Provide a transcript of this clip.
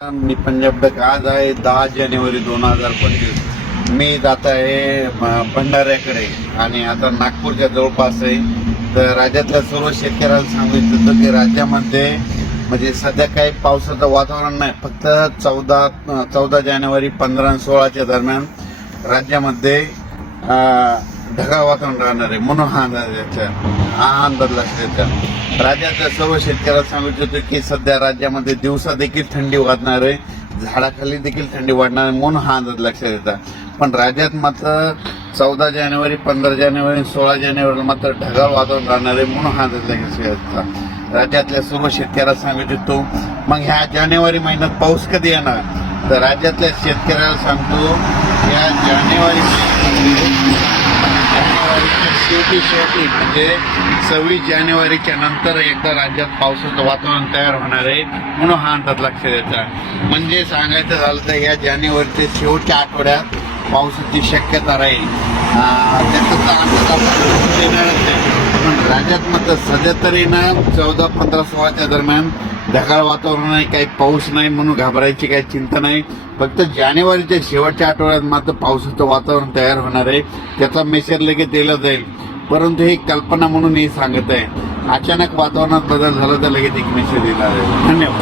मी Punjab duck आज आहे दहा जानेवारी दोन हजार पंचवीस. मी जात आहे भंडाऱ्याकडे. आणि आता नागपूरच्या जवळपास आहे. तर राज्यातल्या सर्व शेतकऱ्याला सांगू इच्छितो की राज्यामध्ये म्हणजे सध्या काही पावसाचं वातावरण नाही. फक्त चौदा चौदा जानेवारी पंधरा आणि सोळाच्या दरम्यान राज्यामध्ये अं, ढगाळ राहणार आहे म्हणून हा अंदाज याचा हा अंदाज राज्यातल्या सर्व शेतकऱ्याला सांगू इच्छितो की सध्या राज्यामध्ये दिवसा देखील थंडी वाढणार आहे झाडाखाली देखील थंडी वाढणार आहे म्हणून हा अंदाज लक्षात येतात पण राज्यात मात्र चौदा जानेवारी पंधरा जानेवारी सोळा जानेवारीला मात्र ढगाळ वातावरण राहणार आहे म्हणून हा अंदाज लक्षात येतात राज्यातल्या सर्व शेतकऱ्याला सांगू इच्छितो मग ह्या जानेवारी महिन्यात पाऊस कधी येणार? तर राज्यातल्या शेतकऱ्याला सांगतो या जानेवारी शेवटी शेवटी म्हणजे सव्वीस जानेवारीच्या नंतर एकदा राज्यात पावसाचं वातावरण तयार होणार आहे म्हणून हा अंदाज लक्ष द्यायचा म्हणजे सांगायचं झालं तर या जानेवारीच्या शेवटच्या आठवड्यात पावसाची शक्यता राहील. त्याचा तर अंदाज आपण देणारच आहे. पण राज्यात मात्र सध्या तरी ना चौदा पंधरा सोळाच्या दरम्यान ढगाळ वातावरण आहे काही पाऊस नाही म्हणून घाबरायची काही चिंता नाही. फक्त जानेवारीच्या शेवटच्या आठवड्यात मात्र पावसाचं वातावरण तयार होणार आहे. त्याचा मेसेज लगेच दिला जाईल. परंतु ही कल्पना म्हणून हे सांगत आहे. अचानक वातावरणात बदल झाला तर लगेच एक मेसेज दिला आहे. धन्यवाद.